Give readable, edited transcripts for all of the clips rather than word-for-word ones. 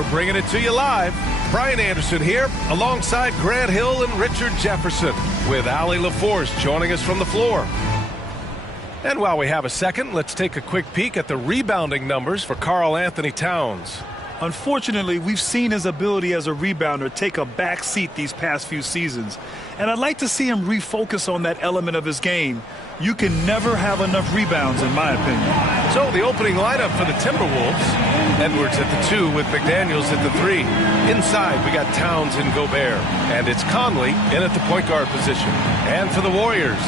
We're bringing it to you live. Brian Anderson here, alongside Grant Hill and Richard Jefferson, with Allie LaForce joining us from the floor. And while we have a second, let's take a quick peek at the rebounding numbers for Karl Anthony Towns. Unfortunately, we've seen his ability as a rebounder take a back seat these past few seasons. And I'd like to see him refocus on that element of his game. You can never have enough rebounds, in my opinion. So the opening lineup for the Timberwolves. Edwards at the 2 with McDaniels at the 3. Inside, we got Towns and Gobert. And it's Conley in at the point guard position. And for the Warriors,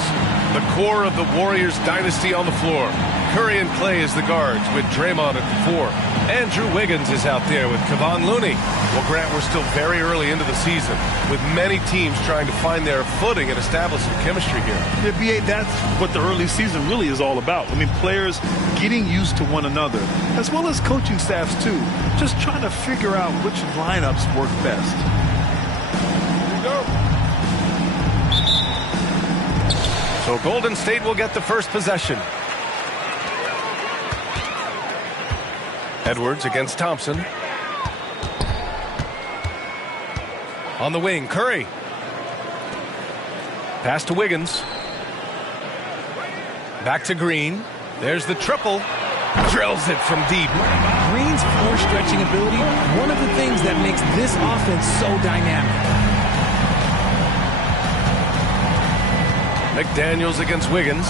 the core of the Warriors dynasty on the floor. Curry and Clay as the guards with Draymond at the 4. Andrew Wiggins is out there with Kevon Looney. Well, Grant, we're still very early into the season, with many teams trying to find their footing and establish some chemistry here. Yeah, B.A., that's what the early season really is all about. I mean, players getting used to one another, as well as coaching staffs, too. Just trying to figure out which lineups work best. So Golden State will get the first possession. Edwards against Thompson. On the wing, Curry. Pass to Wiggins. Back to Green. There's the triple. Drills it from deep. Green's floor stretching ability, one of the things that makes this offense so dynamic. McDaniels against Wiggins.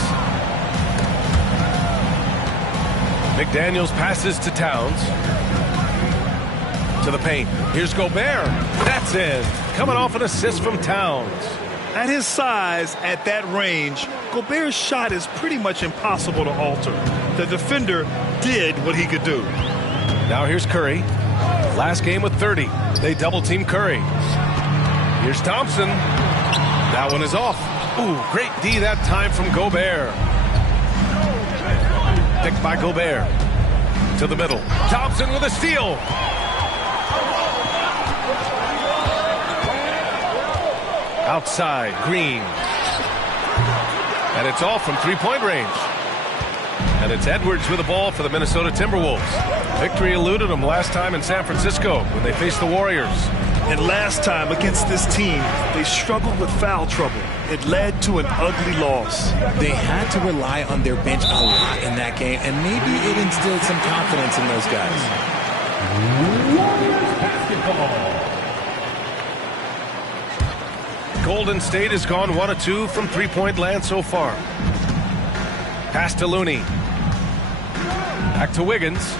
McDaniels passes to Towns. To the paint. Here's Gobert. That's it. Coming off an assist from Towns. At his size, at that range, Gobert's shot is pretty much impossible to alter. The defender did what he could do. Now here's Curry. Last game with 30. They double-team Curry. Here's Thompson. That one is off. Ooh, great D that time from Gobert. Picked by Gobert. To the middle. Thompson with a steal. Outside, Green. And it's off from three-point range. And it's Edwards with the ball for the Minnesota Timberwolves. Victory eluded them last time in San Francisco when they faced the Warriors. And last time against this team, they struggled with foul trouble. It led to an ugly loss. They had to rely on their bench a lot in that game, and maybe it instilled some confidence in those guys. Warriors basketball. Golden State has gone 1 of 2 from three-point land so far. Pass to Looney. Back to Wiggins.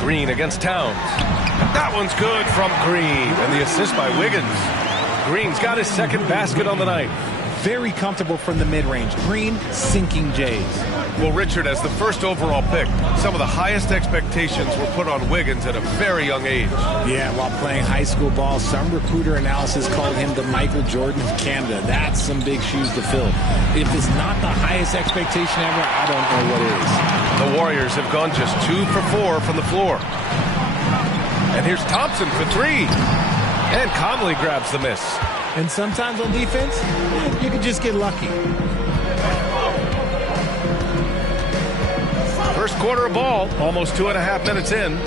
Green against Towns. That one's good from Green. And the assist by Wiggins. Green's got his second basket on the night. Very comfortable from the mid-range. Green sinking Jays. Well, Richard, as the first overall pick, some of the highest expectations were put on Wiggins at a very young age. Yeah, while playing high school ball, some recruiter analysis called him the Michael Jordan of Canada. That's some big shoes to fill. If it's not the highest expectation ever, I don't know what is. The Warriors have gone just 2 for 4 from the floor. And here's Thompson for 3. And Conley grabs the miss. And sometimes on defense, you can just get lucky. First quarter of ball, almost 2.5 minutes in.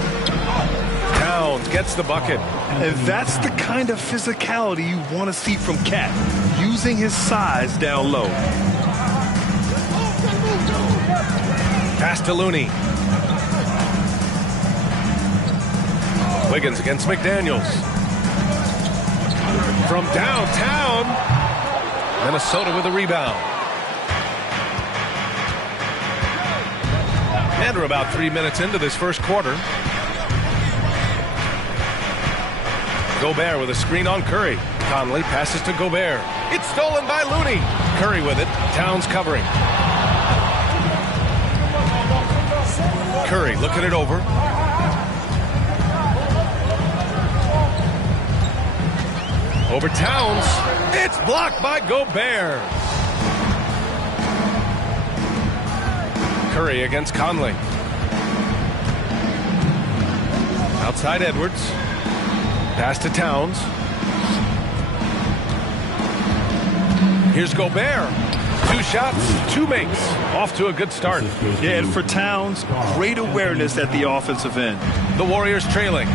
Towns gets the bucket. And that's the kind of physicality you want to see from Cat, using his size down low. Pass to Looney. Wiggins against McDaniels. From downtown, Minnesota with a rebound. And we're about 3 minutes into this first quarter. Gobert with a screen on Curry. Conley passes to Gobert. It's stolen by Looney. Curry with it. Towns covering. Curry looking it over. Over Towns. It's blocked by Gobert. Curry against Conley. Outside Edwards. Pass to Towns. Here's Gobert. 2 shots, 2 makes. Off to a good start. Yeah, and for Towns, great awareness at the offensive end. The Warriors trailing.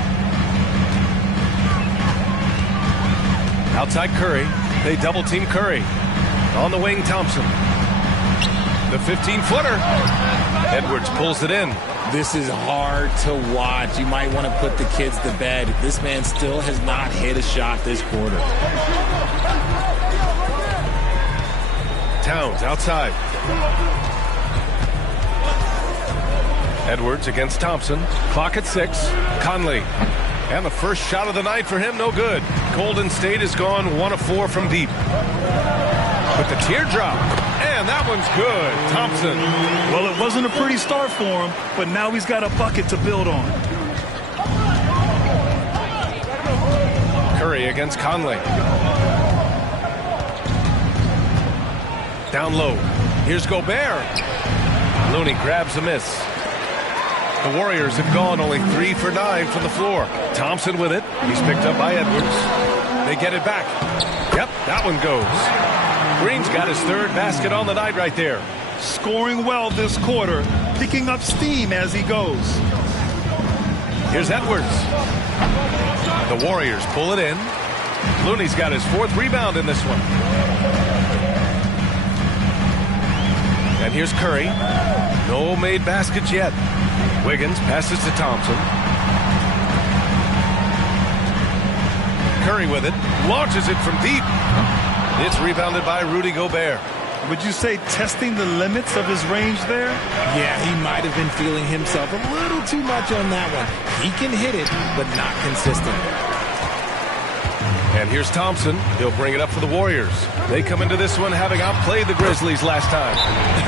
Outside Curry. They double-team Curry. On the wing, Thompson. The 15-footer. Edwards pulls it in. This is hard to watch. You might want to put the kids to bed. This man still has not hit a shot this quarter. Towns outside. Edwards against Thompson. Clock at 6. Conley. And the first shot of the night for him, no good. Golden State has gone 1 of 4 from deep. With the teardrop. And that one's good. Thompson. Well, it wasn't a pretty start for him, but now he's got a bucket to build on. Curry against Conley. Down low. Here's Gobert. Looney grabs a miss. The Warriors have gone only 3 for 9 from the floor. Thompson with it. He's picked up by Edwards. They get it back. Yep, that one goes. Green's got his 3rd basket on the night right there. Scoring well this quarter, picking up steam as he goes. Here's Edwards. The Warriors pull it in. Looney's got his 4th rebound in this one. And here's Curry. No made baskets yet. Wiggins passes to Thompson. Curry with it. Launches it from deep. It's rebounded by Rudy Gobert. Would you say testing the limits of his range there? Yeah, he might have been feeling himself a little too much on that one. He can hit it, but not consistent. And here's Thompson. He'll bring it up for the Warriors. They come into this one having outplayed the Grizzlies last time.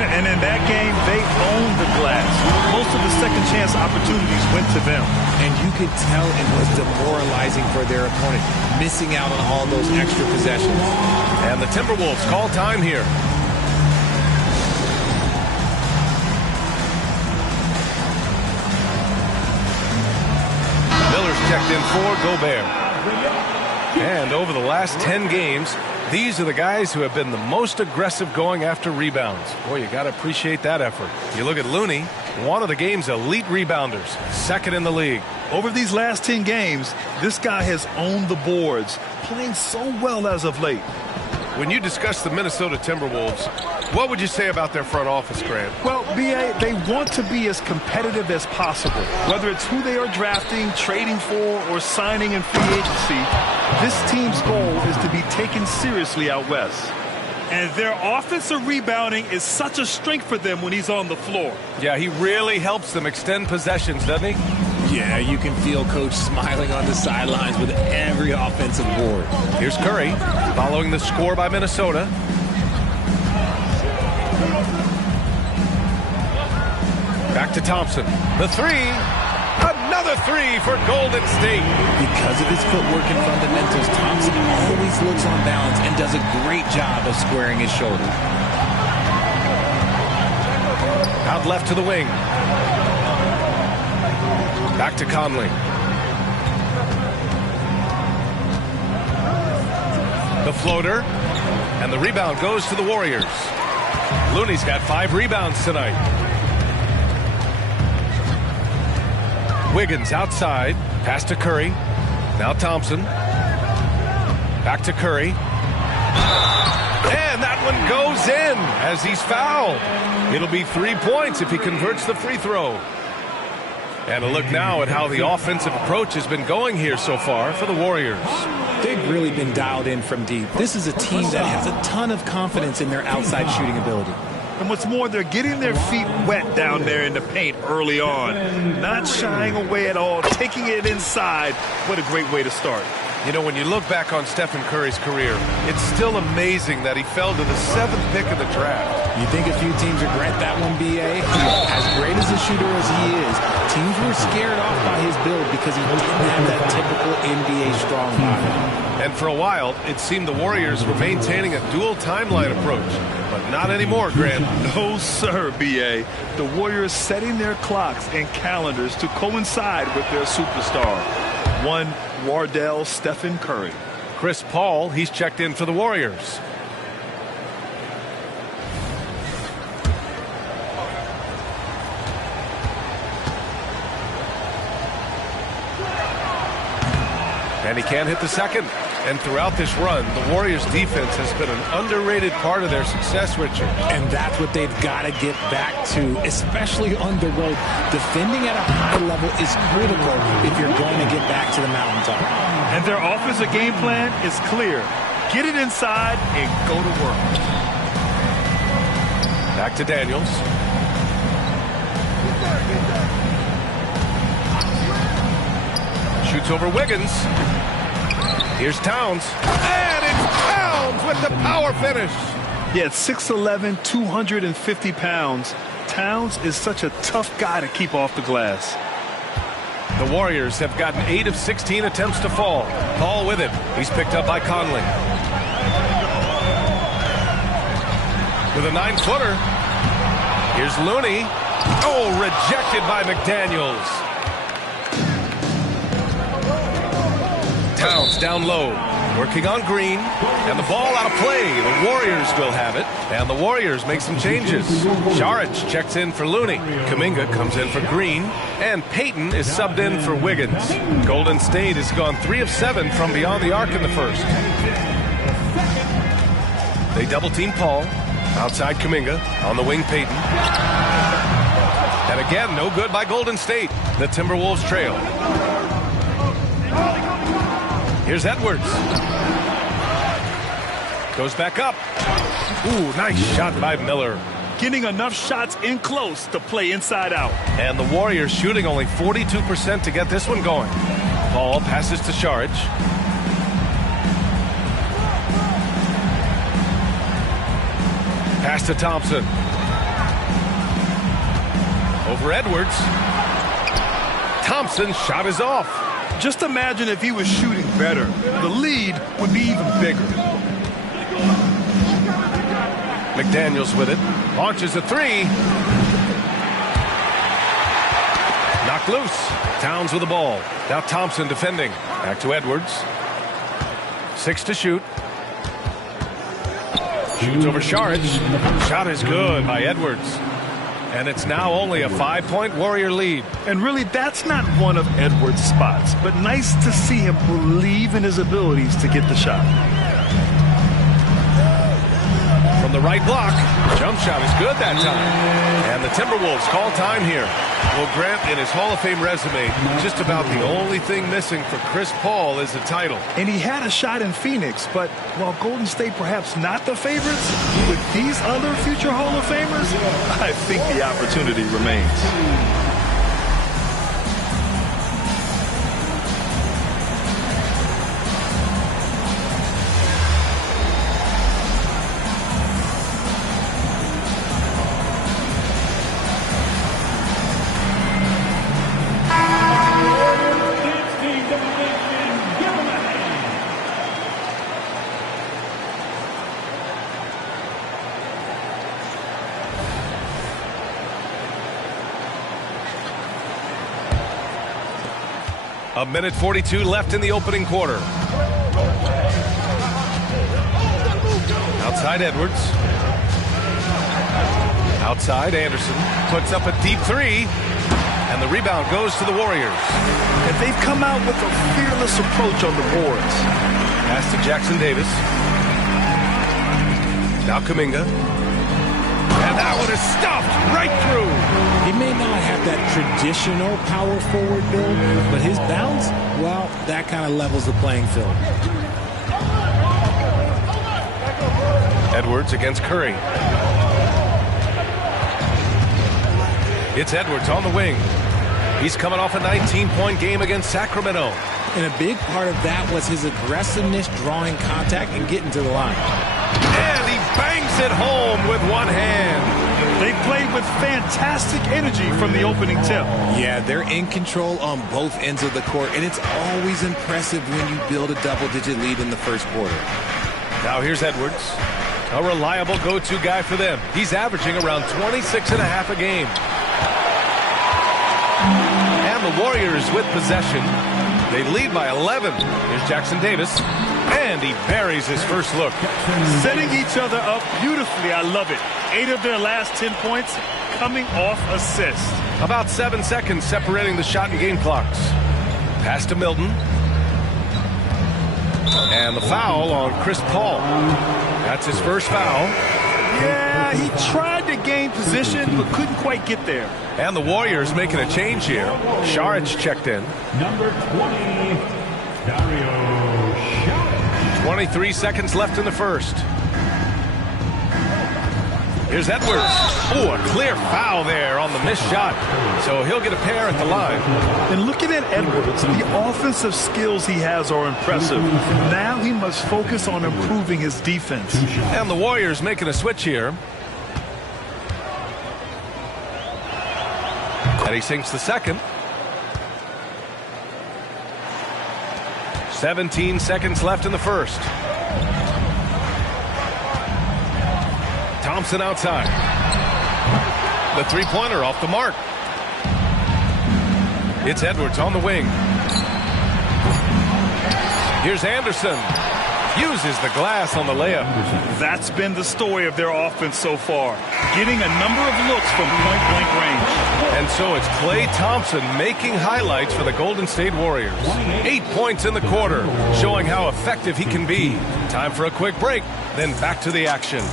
And in that game, they owned the glass. Most of the second chance opportunities went to them. And you could tell it was demoralizing for their opponent, missing out on all those extra possessions. And the Timberwolves call time here. Miller's checked in for Gobert. And over the last 10 games, these are the guys who have been the most aggressive going after rebounds. Boy, you got to appreciate that effort. You look at Looney, one of the game's elite rebounders, 2nd in the league. Over these last 10 games, this guy has owned the boards, playing so well as of late. When you discuss the Minnesota Timberwolves, what would you say about their front office, Grant? Well, B.A., they want to be as competitive as possible. Whether it's who they are drafting, trading for, or signing in free agency, this team's goal is to be taken seriously out west. And their offensive rebounding is such a strength for them when he's on the floor. Yeah, he really helps them extend possessions, doesn't he? Yeah, you can feel Coach smiling on the sidelines with every offensive board. Here's Curry, following the score by Minnesota. Back to Thompson. The 3. Another 3 for Golden State. Because of his footwork and fundamentals, Thompson always looks on balance and does a great job of squaring his shoulder. Out left to the wing. Back to Conley. The floater. And the rebound goes to the Warriors. Looney's got 5 rebounds tonight. Wiggins outside. Pass to Curry. Now Thompson. Back to Curry. And that one goes in as he's fouled. It'll be 3 points if he converts the free throw. And a look now at how the offensive approach has been going here so far for the Warriors. They've really been dialed in from deep. This is a team that has a ton of confidence in their outside shooting ability. And what's more, they're getting their feet wet down there in the paint early on. Not shying away at all, taking it inside. What a great way to start. You know, when you look back on Stephen Curry's career, it's still amazing that he fell to the 7th pick of the draft. You think a few teams regret that one, B.A.? As great as a shooter as he is, teams were scared off by his build because he didn't have that typical NBA strong body. And for a while, it seemed the Warriors were maintaining a dual timeline approach. But not anymore, Grant. No, sir, B.A. The Warriors setting their clocks and calendars to coincide with their superstar. One Wardell Stephen Curry. Chris Paul, he's checked in for the Warriors. And he can't hit the second. And throughout this run, the Warriors' defense has been an underrated part of their success, Richard. And that's what they've got to get back to, especially on the road. Defending at a high level is critical if you're going to get back to the mountaintop. And their offensive game plan is clear. Get it inside and go to work. Back to Daniels. Shoots over Wiggins. Here's Towns. And it's Towns with the power finish. Yeah, at 6'11", 250 pounds, Towns is such a tough guy to keep off the glass. The Warriors have gotten 8 of 16 attempts to fall. Paul with it. He's picked up by Conley. With a 9-footer. Here's Looney. Oh, rejected by McDaniels. Towns down low, working on Green, and the ball out of play. The Warriors will have it, and the Warriors make some changes. Šarić checks in for Looney. Kuminga comes in for Green, and Payton is subbed in for Wiggins. Golden State has gone 3 of 7 from beyond the arc in the first. They double-team Paul. Outside Kuminga, on the wing Payton. And again, no good by Golden State. The Timberwolves trail. Here's Edwards. Goes back up. Ooh, nice shot by Miller. Getting enough shots in close to play inside out. And the Warriors shooting only 42% to get this one going. Paul passes to Šarić. Pass to Thompson. Over Edwards. Thompson's shot is off. Just imagine if he was shooting better. The lead would be even bigger. McDaniels with it. Launches a 3. Knocked loose. Towns with the ball. Now Thompson defending. Back to Edwards. 6 to shoot. Shoots over Šarić. Shot is good by Edwards. And it's now only a 5-point Warrior lead. And really, that's not one of Edwards' spots. But nice to see him believe in his abilities to get the shot. From the right block. Jump shot is good that time. And the Timberwolves call time here. Well, Grant, in his Hall of Fame resume, just about the only thing missing for Chris Paul is a title. And he had a shot in Phoenix, but while Golden State perhaps not the favorites, with these other future Hall of Famers, I think the opportunity remains. A minute 42 left in the opening quarter. Outside Edwards. Outside Anderson. Puts up a deep 3. And the rebound goes to the Warriors. And they've come out with a fearless approach on the boards. Pass to Jackson Davis. Now Kuminga. And that one is stuffed right through. He may not have that traditional power forward build, but his bounce, well, that kind of levels the playing field. Edwards against Curry. It's Edwards on the wing. He's coming off a 19-point game against Sacramento. And a big part of that was his aggressiveness, drawing contact, and getting to the line. And he bangs it home with one hand. They played with fantastic energy from the opening tip. Yeah, they're in control on both ends of the court, and it's always impressive when you build a double-digit lead in the first quarter. Now here's Edwards, a reliable go-to guy for them. He's averaging around 26.5 a game. And the Warriors with possession. They lead by 11. Here's Jackson Davis. And he buries his first look. Setting each other up beautifully. I love it. 8 of their last 10 points coming off assists. About 7 seconds separating the shot and game clocks. Pass to Milton. And the foul on Chris Paul. That's his first foul. Yeah, he tried to gain position, but couldn't quite get there. And the Warriors making a change here. Saric checked in. Number 20, Dario Saric. 23 seconds left in the first. Here's Edwards. Oh, a clear foul there on the missed shot. So he'll get a pair at the line. And looking at Edwards, the offensive skills he has are impressive. Now he must focus on improving his defense. And the Warriors making a switch here. And he sinks the second. 17 seconds left in the first. Thompson outside. The three-pointer off the mark. It's Edwards on the wing. Here's Anderson. Uses the glass on the layup. That's been the story of their offense so far. Getting a number of looks from point-blank range. And so it's Klay Thompson making highlights for the Golden State Warriors. 8 points in the quarter, showing how effective he can be. Time for a quick break, then back to the action.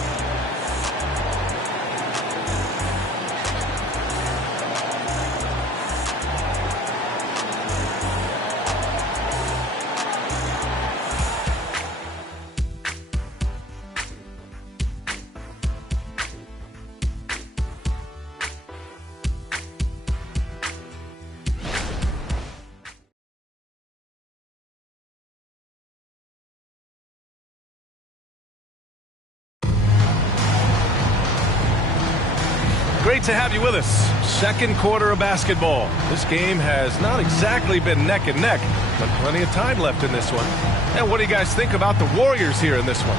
Great to have you with us. Second quarter of basketball. This game has not exactly been neck and neck, but plenty of time left in this one. And what do you guys think about the Warriors here in this one?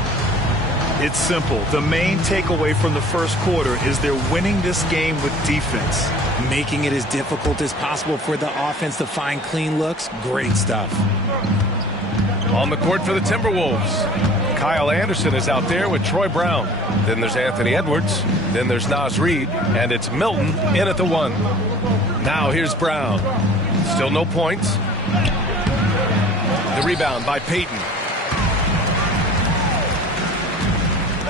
It's simple. The main takeaway from the first quarter is they're winning this game with defense. Making it as difficult as possible for the offense to find clean looks. Great stuff. On the court for the Timberwolves, Kyle Anderson is out there with Troy Brown. Then there's Anthony Edwards. Then there's Naz Reid. And it's Milton in at the one. Now here's Brown. Still no points. The rebound by Payton.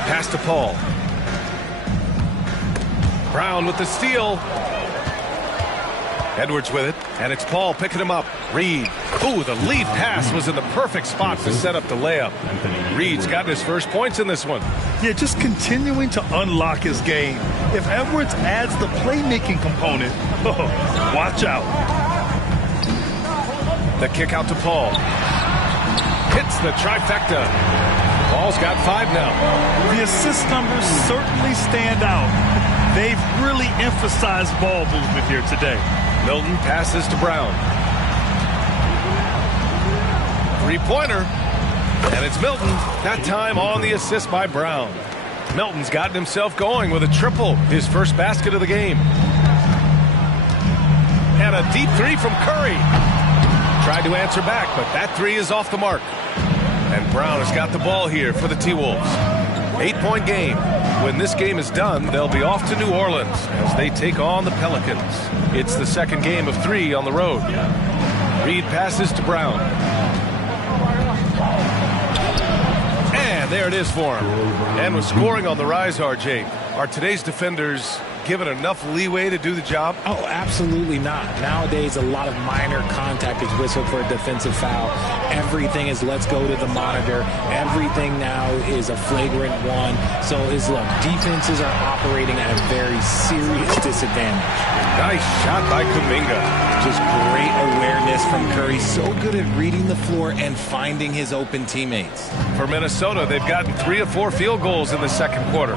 Pass to Paul. Brown with the steal. Edwards with it, and it's Paul picking him up. Reid. Ooh, the lead pass was in the perfect spot to set up the layup. Reid's gotten his first points in this one. Yeah, just continuing to unlock his game. If Edwards adds the playmaking component, watch out. The kick out to Paul. Hits the trifecta. Paul's got 5 now. The assist numbers certainly stand out. They've really emphasized ball movement here today. Milton passes to Brown. Three-pointer. And it's Milton. That time on the assist by Brown. Milton's gotten himself going with a triple. His first basket of the game. And a deep three from Curry. Tried to answer back, but that three is off the mark. And Brown has got the ball here for the T-Wolves. 8-point game. When this game is done, they'll be off to New Orleans as they take on the Pelicans. It's the second game of 3 on the road. Reid passes to Brown. And there it is for him. And with scoring on the rise, RJ, are today's defenders given enough leeway to do the job? Oh, absolutely not. Nowadays, a lot of minor contact is whistled for a defensive foul. Everything is let's go to the monitor. Everything now is a flagrant one. So look, defenses are operating at a very serious disadvantage. Nice shot by Kuminga. Just great awareness from Curry. So good at reading the floor and finding his open teammates. For Minnesota, they've gotten 3 of 4 field goals in the second quarter.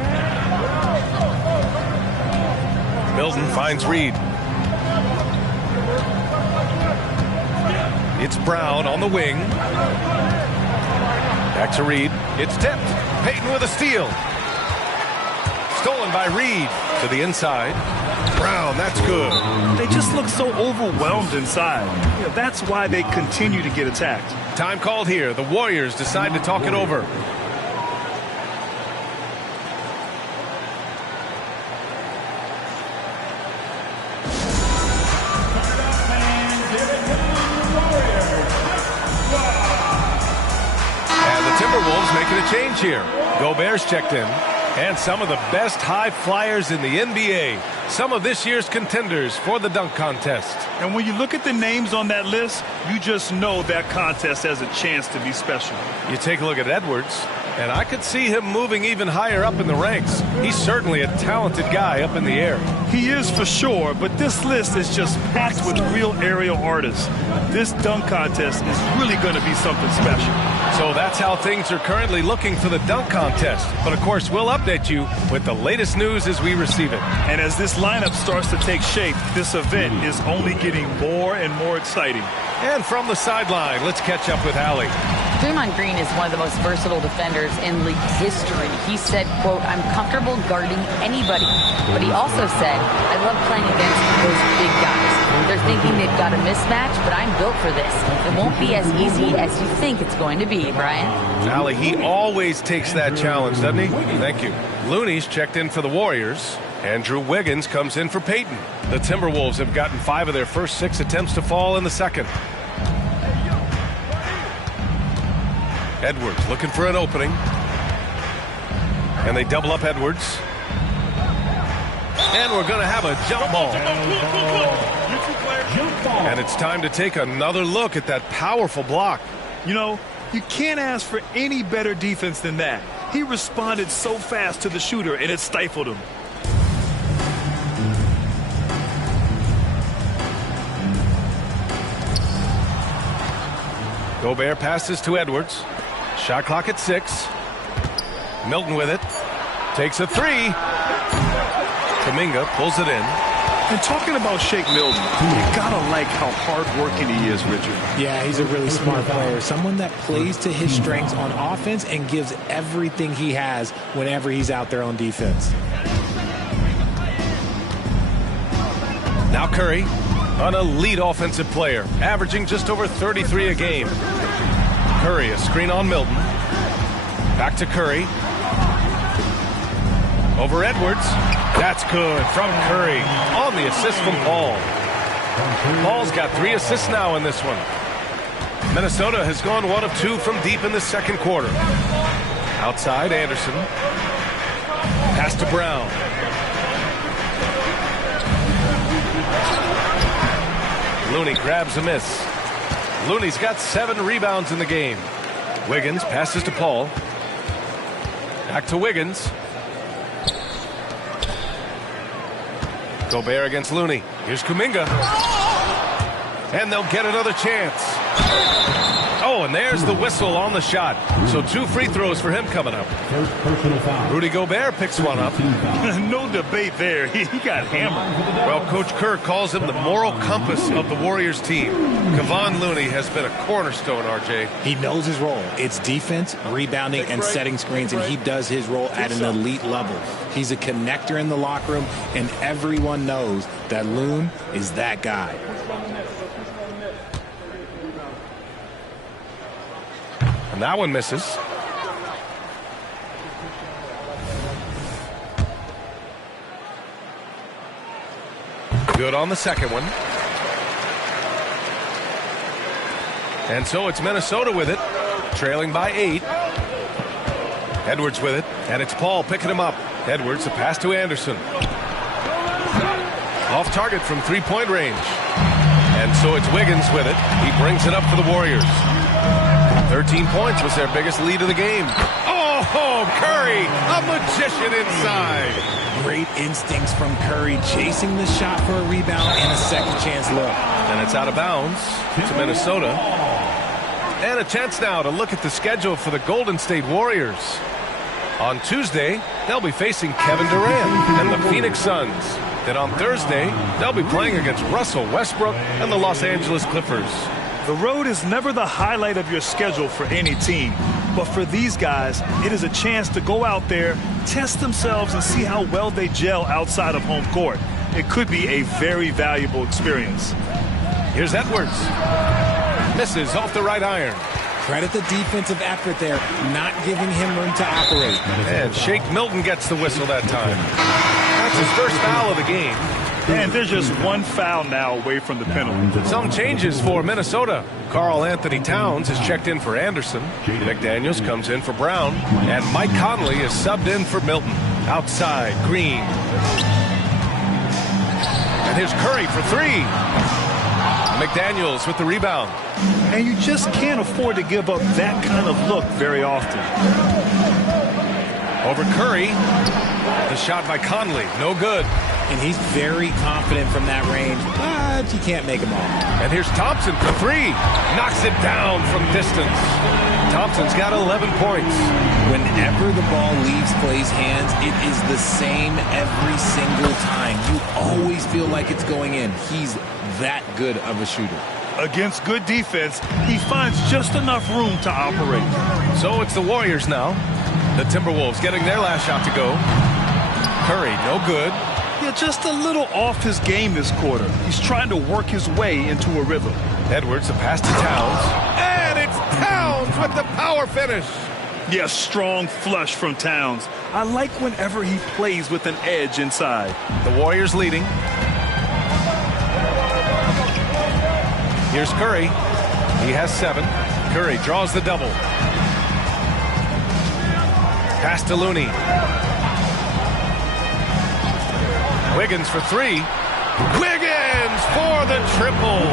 Milton finds Reid. It's Brown on the wing. Back to Reid. It's tipped. Payton with a steal. Stolen by Reid to the inside. Brown, that's good. They just look so overwhelmed inside. That's why they continue to get attacked. Time called here. The Warriors decide to talk it over. Timberwolves making a change here. Gobert's checked in. And some of the best high flyers in the NBA. Some of this year's contenders for the dunk contest. And when you look at the names on that list, you just know that contest has a chance to be special. You take a look at Edwards, and I could see him moving even higher up in the ranks. He's certainly a talented guy up in the air. He is for sure, but this list is just packed with real aerial artists. This dunk contest is really going to be something special. So that's how things are currently looking for the dunk contest. But of course, we'll update you with the latest news as we receive it. And as this lineup starts to take shape, this event is only getting more and more exciting. And from the sideline, let's catch up with Allie. Draymond Green is one of the most versatile defenders in league history. He said, quote, "I'm comfortable guarding anybody." But he also said, "I love playing against those big guys. They're thinking they've got a mismatch, but I'm built for this. It won't be as easy as you think it's going to be, Brian." Allie, he always takes that challenge, doesn't he? Thank you. Looney's checked in for the Warriors. Andrew Wiggins comes in for Peyton. The Timberwolves have gotten 5 of their first 6 attempts to fall in the second. Edwards looking for an opening. And they double up Edwards. And we're going to have a jump ball. And it's time to take another look at that powerful block. You know, you can't ask for any better defense than that. He responded so fast to the shooter, and it stifled him. Gobert passes to Edwards. Shot clock at 6. Milton with it. Takes a 3. Kuminga pulls it in. And talking about Shake Milton, you gotta like how hard-working he is, Richard. Yeah, he's a really smart player. Someone that plays to his strengths on offense and gives everything he has whenever he's out there on defense. Now Curry, an elite offensive player, averaging just over 33 a game. Curry, a screen on Milton. Back to Curry. Over Edwards. That's good from Curry on the assist from Paul. Paul's got 3 assists now in this one. Minnesota has gone 1 of 2 from deep in the second quarter. Outside, Anderson. Pass to Brown. Looney grabs a miss. Looney's got 7 rebounds in the game. Wiggins passes to Paul. Back to Wiggins. Gobert against Looney. Here's Kuminga. And they'll get another chance. Oh, and there's the whistle on the shot. So 2 free throws for him coming up. Rudy Gobert picks one up. No debate there. He got hammered. Well, Coach Kerr calls him the moral compass of the Warriors team. Kevon Looney has been a cornerstone, RJ. He knows his role. It's defense, rebounding, and setting screens, and he does his role at an elite level. He's a connector in the locker room, and everyone knows that Loon is that guy. And that one misses. Good on the second one. And so it's Minnesota with it, trailing by 8. Edwards with it, and it's Paul picking him up. Edwards, a pass to Anderson. Off target from 3-point range. And so it's Wiggins with it. He brings it up for the Warriors. 13 points was their biggest lead of the game. Oh, Curry, a magician inside. Great instincts from Curry, chasing the shot for a rebound and a second chance look. And it's out of bounds to Minnesota. And a chance now to look at the schedule for the Golden State Warriors. On Tuesday, they'll be facing Kevin Durant and the Phoenix Suns. Then on Thursday, they'll be playing against Russell Westbrook and the Los Angeles Clippers. The road is never the highlight of your schedule for any team. But for these guys, it is a chance to go out there, test themselves, and see how well they gel outside of home court. It could be a very valuable experience. Here's Edwards. Misses off the right iron. Credit the defensive effort there, not giving him room to operate. And Shake Milton gets the whistle that time. That's his first foul of the game. And there's just one foul now away from the penalty. Some changes for Minnesota. Karl Anthony Towns is checked in for Anderson. McDaniels comes in for Brown. And Mike Conley is subbed in for Milton. Outside, Green. And here's Curry for three. McDaniels with the rebound. And you just can't afford to give up that kind of look very often. Over Curry. The shot by Conley. No good. And he's very confident from that range, but you can't make him all. And here's Thompson for three. Knocks it down from distance. Thompson's got 11 points. Whenever the ball leaves Clay's hands, it is the same every single time. You always feel like it's going in. He's that good of a shooter. Against good defense, he finds just enough room to operate. So it's the Warriors now. The Timberwolves getting their last shot to go. Curry, no good. Yeah, just a little off his game this quarter. He's trying to work his way into a rhythm. Edwards, the pass to Towns. And it's Towns with the power finish. Yeah, strong flush from Towns. I like whenever he plays with an edge inside. The Warriors leading. Here's Curry. He has 7. Curry draws the double. Pass to Looney. Wiggins for three. Wiggins for the triple.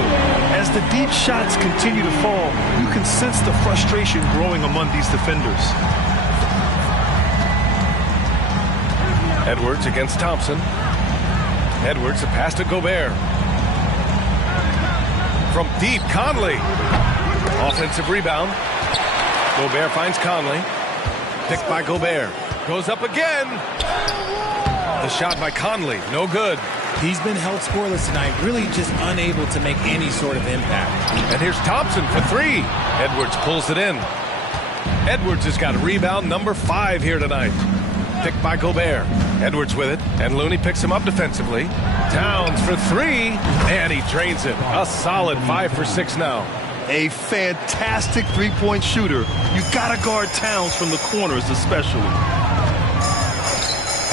As the deep shots continue to fall, you can sense the frustration growing among these defenders. Edwards against Thompson. Edwards, a pass to Gobert. From deep, Conley. Offensive rebound. Gobert finds Conley. Picked by Gobert. Goes up again. The shot by Conley, no good. He's been held scoreless tonight, really just unable to make any sort of impact. And here's Thompson for three. Edwards pulls it in. Edwards has got rebound number 5 here tonight. Picked by Gobert. Edwards with it, and Looney picks him up defensively. Towns for three, and he drains it. A solid 5 for 6 now. A fantastic three-point shooter. You gotta guard Towns from the corners especially.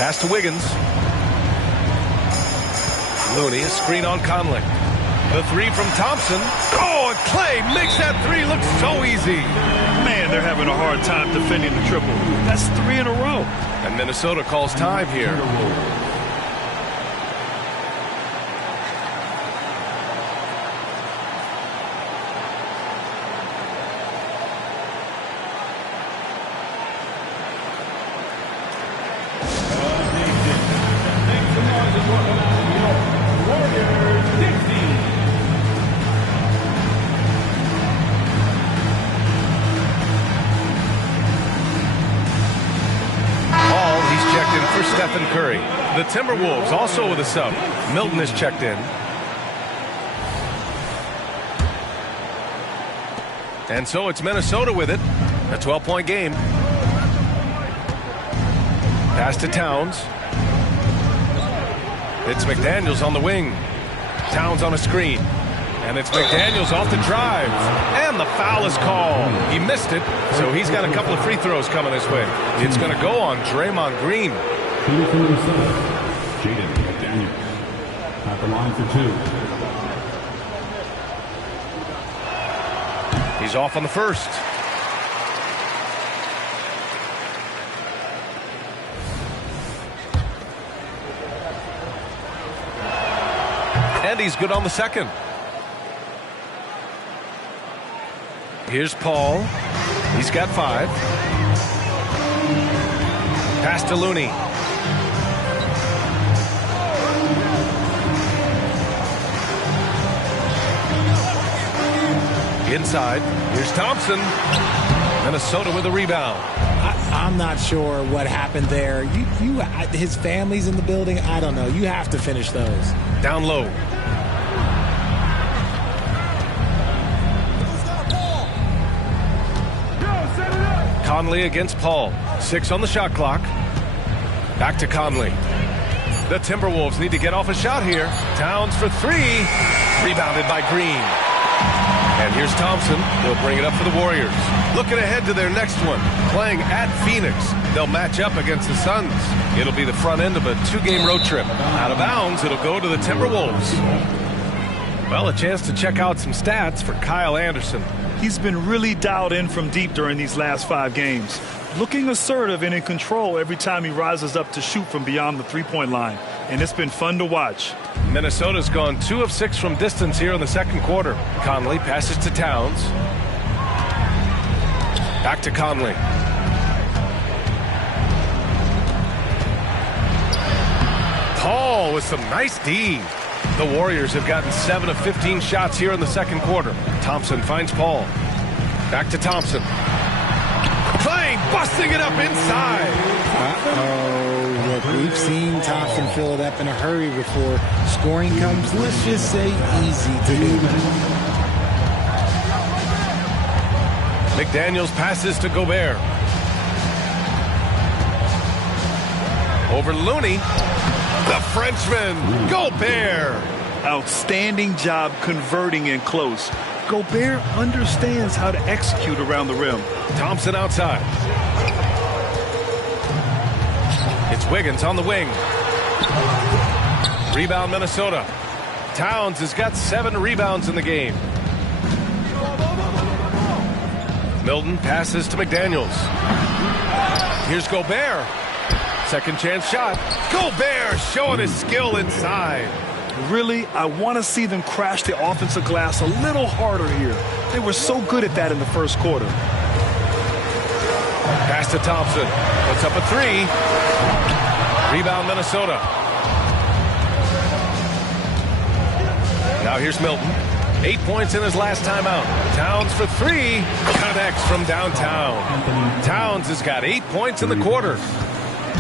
Pass to Wiggins. Looney, a screen on Conley. The three from Thompson. Oh, and Clay makes that three look so easy. Man, they're having a hard time defending the triple. That's 3 in a row. And Minnesota calls time here. Curry. The Timberwolves also with a sub. Milton is checked in. And so it's Minnesota with it. A 12-point game. Pass to Towns. It's McDaniels on the wing. Towns on a screen. And it's McDaniels off the drive. And the foul is called. He missed it, so he's got a couple of free throws coming his way. It's going to go on Draymond Green. Jaden McDaniels at the line for 2. He's off on the first. And he's good on the second. Here's Paul. He's got 5. Pass to Looney. Inside. Here's Thompson. Minnesota with a rebound. I'm not sure what happened there. His family's in the building. I don't know. You have to finish those. Down low. Conley against Paul. 6 on the shot clock. Back to Conley. The Timberwolves need to get off a shot here. Towns for 3. Rebounded by Green. And here's Thompson. He'll bring it up for the Warriors. Looking ahead to their next one. Playing at Phoenix. They'll match up against the Suns. It'll be the front end of a 2-game road trip. Out of bounds, it'll go to the Timberwolves. Well, a chance to check out some stats for Kyle Anderson. He's been really dialed in from deep during these last 5 games. Looking assertive and in control every time he rises up to shoot from beyond the three-point line. And it's been fun to watch. Minnesota's gone 2 of 6 from distance here in the second quarter. Conley passes to Towns. Back to Conley. Paul with some nice D. The Warriors have gotten 7 of 15 shots here in the second quarter. Thompson finds Paul. Back to Thompson. Clay busting it up inside. Uh-oh. Look, we've seen Thompson fill it up in a hurry before. Scoring comes, let's just say, easy to do. McDaniels passes to Gobert. Over Looney. The Frenchman, Gobert. Outstanding job converting in close. Gobert understands how to execute around the rim. Thompson outside. It's Wiggins on the wing. Rebound Minnesota. Towns has got 7 rebounds in the game. Milton passes to McDaniels. Here's Gobert. Second chance shot. Gobert showing his skill inside. Really, I want to see them crash the offensive glass a little harder here. They were so good at that in the first quarter. Pass to Thompson. Puts up a 3. Rebound Minnesota. Now here's Milton. 8 points in his last time out. Towns for 3. Connects from downtown. Towns has got 8 points in the quarter.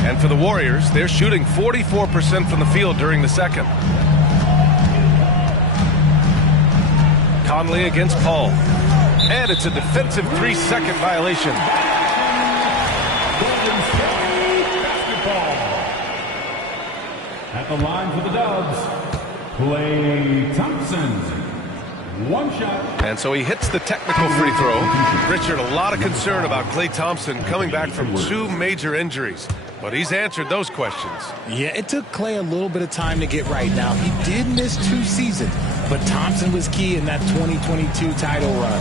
And for the Warriors, they're shooting 44% from the field during the second. Conley against Paul. And it's a defensive 3-second violation. At the line for the Dubs, Klay Thompson. 1 shot. And so he hits the technical free throw. Richard, a lot of concern about Klay Thompson coming back from 2 major injuries. But he's answered those questions. Yeah, it took Klay a little bit of time to get right now. He did miss 2 seasons, but Thompson was key in that 2022 title run.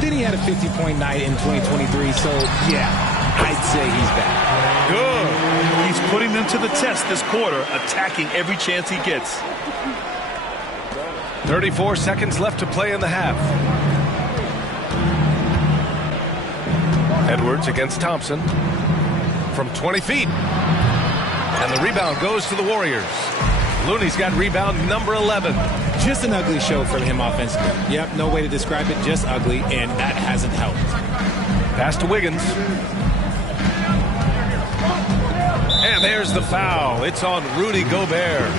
Then he had a 50-point night in 2023, so yeah, I'd say he's back. Good. He's putting them to the test this quarter, attacking every chance he gets. 34 seconds left to play in the half. Edwards against Thompson. From 20 feet. And the rebound goes to the Warriors. Looney's got rebound number 11. Just an ugly show from him offensively. Yep, no way to describe it, just ugly, and that hasn't helped. Pass to Wiggins. And there's the foul. It's on Rudy Gobert.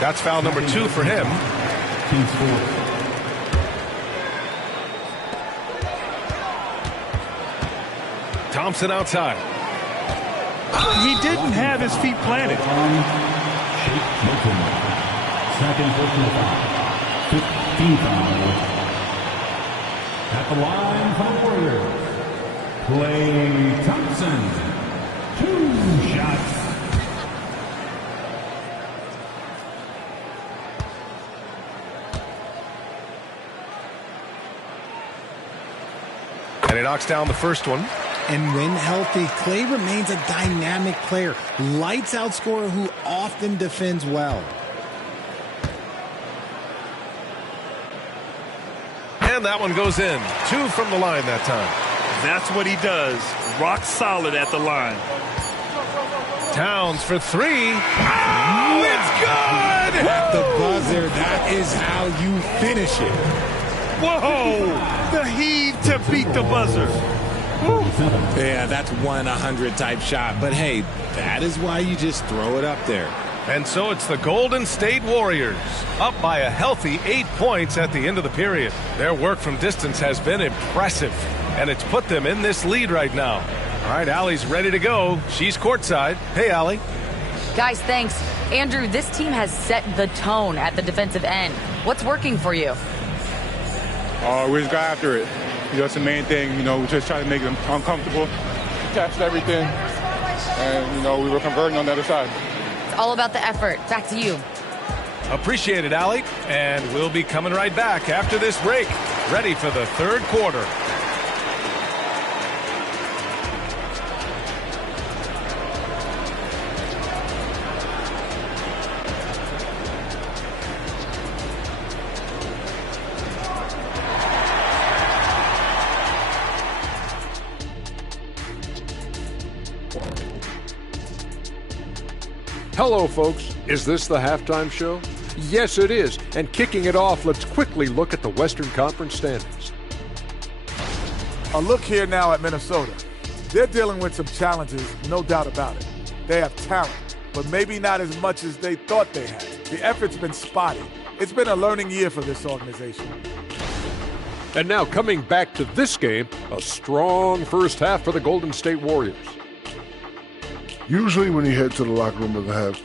That's foul number 2 for him. Thompson outside. He didn't have his feet planted. Second personal foul. 15th foul. At the line for the Warriors, Klay Thompson. 2 shots. And he knocks down the first one. And when healthy, Klay remains a dynamic player. Lights out scorer who often defends well. And that one goes in. 2 from the line that time. That's what he does. Rock solid at the line. Towns for 3. Oh, it's good! At the buzzer, that is how you finish it. Whoa! The heave to beat the buzzer. Woo. Yeah, that's 1 in 100 type shot. But hey, that is why you just throw it up there. And so it's the Golden State Warriors, up by a healthy 8 points at the end of the period. Their work from distance has been impressive, and it's put them in this lead right now. All right, Allie's ready to go. She's courtside. Hey, Allie. Guys, thanks. Andrew, this team has set the tone at the defensive end. What's working for you? We just got after it. That's the main thing. We just tried to make them uncomfortable, test everything, and, we were converting on the other side. It's all about the effort. Back to you. Appreciate it, Allie. And we'll be coming right back after this break, ready for the third quarter. Hello, folks. Is this the halftime show? Yes, it is. And kicking it off, let's quickly look at the Western Conference standings. A look here now at Minnesota. They're dealing with some challenges, no doubt about it. They have talent, but maybe not as much as they thought they had. The effort's been spotty. It's been a learning year for this organization. And now coming back to this game, a strong first half for the Golden State Warriors. Usually when you head to the locker room of the half